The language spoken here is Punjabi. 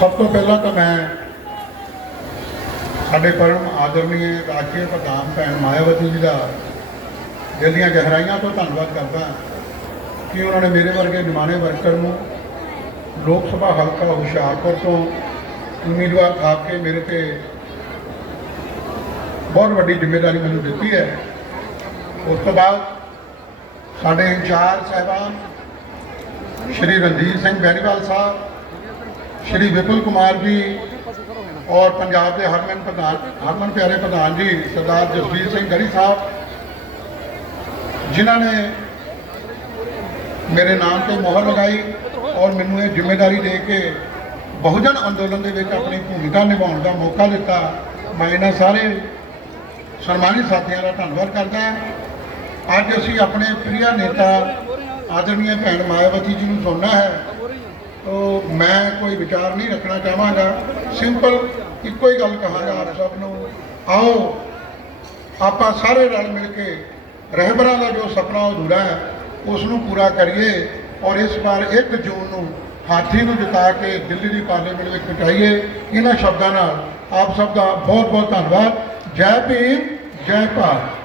ਸਭ ਤੋਂ ਪਹਿਲਾਂ ਤਾਂ ਮੈਂ ਸਾਡੇ ਪਰਮ ਆਦਰਨੀय ਰਾਜੇ ਪ੍ਰਧਾਨ ਭੈਣ ਮਾਇਆਵਤੀ ਜੀ ਦਾ ਦਿਲ ਦੀਆਂ ਗਹਿਰਾਈਆਂ ਤੋਂ ਧੰਨਵਾਦ ਕਰਦਾ ਕਿ ਉਹਨਾਂ ਨੇ ਮੇਰੇ ਵਰਗੇ ਨਿਮਾਣੇ ਵਰਕਰ ਨੂੰ ਲੋਕ ਸਭਾ ਹਲਕਾ ਹੁਸ਼ਿਆਰਪੁਰ ਤੋਂ ਉਮੀਦਵਾਰ ਆਪ ਕੇ ਮੇਰੇ ਤੇ ਬਹੁਤ ਵੱਡੀ ਜ਼ਿੰਮੇਵਾਰੀ ਮੈਨੂੰ ਦਿੱਤੀ ਹੈ। ਉਸ ਤੋਂ ਬਾਅਦ ਸਾਡੇ ਇੰਚਾਰਜ ਸਾਹਿਬਾਨ ਸ਼੍ਰੀ ਰਣਜੀਤ ਸਿੰਘ ਬੈਣੀਵਾਲ ਸਾਹਿਬ ਸ਼੍ਰੀ ਵਿਪੁਲ ਕੁਮਾਰ ਜੀ ਔਰ ਪੰਜਾਬ ਦੇ ਹਰਮਨ ਪ੍ਰਧਾਨ ਹਰਮਨ ਪਿਆਰੇ ਪ੍ਰਧਾਨ ਜੀ, ਸਰਦਾਰ ਜਸਵੀਰ ਸਿੰਘ ਗਰੀ ਸਾਹਿਬ, ਜਿਨ੍ਹਾਂ ਨੇ ਮੇਰੇ ਨਾਮ ਤੇ ਮੋਹਰ ਲਗਾਈ ਔਰ ਮੈਨੂੰ ਇਹ ਜ਼ਿੰਮੇਵਾਰੀ ਦੇ ਕੇ ਬਹੁਜਨ ਅੰਦੋਲਨ ਦੇ ਵਿੱਚ ਆਪਣੀ ਭੂਮਿਕਾ ਨਿਭਾਉਣ ਦਾ ਮੌਕਾ ਦਿੱਤਾ। ਮੈਂ ਇਹਨਾਂ ਸਾਰੇ ਸਨਮਾਨਿਤ ਸਾਥੀਆਂ ਦਾ ਧੰਨਵਾਦ ਕਰਦਾ ਹਾਂ। ਅੱਜ ਅਸੀਂ ਆਪਣੇ ਪ੍ਰਿਆ ਨੇਤਾ ਆਦਰਨੀय ਭੈਣ ਮਾਇਆਵਤੀ ਜੀ ਨੂੰ ਸੁਣਨਾ ਹੈ। ਮੈਂ ਕੋਈ ਵਿਚਾਰ ਨਹੀਂ ਰੱਖਣਾ ਚਾਹਾਂਗਾ। ਸਿੰਪਲ ਇੱਕੋ ਹੀ ਗੱਲ ਕਹਾਂਗਾ ਆਪ ਸਭ ਨੂੰ। ਆਓ, ਆਪਾਂ ਸਾਰੇ ਰਲ ਮਿਲ ਕੇ ਰਹਿਬਰਾਂ ਦਾ ਜੋ ਸੁਪਨਾ ਅਧੂਰਾ ਹੈ ਉਸ ਨੂੰ ਪੂਰਾ ਕਰੀਏ ਔਰ ਇਸ ਵਾਰ 1 ਜੂਨ ਨੂੰ ਹਾਥੀ ਨੂੰ ਜਿਤਾ ਕੇ ਦਿੱਲੀ ਦੀ ਪਾਰਲੀਮੈਂਟ ਵਿੱਚ ਪਹੁੰਚਾਈਏ ਇਹਨਾਂ ਸ਼ਬਦਾਂ ਨਾਲ। ਆਪ ਸਭ ਦਾ ਬਹੁਤ ਬਹੁਤ ਧੰਨਵਾਦ। ਜੈ ਭੀਮ, ਜੈ ਭਾਰਤ।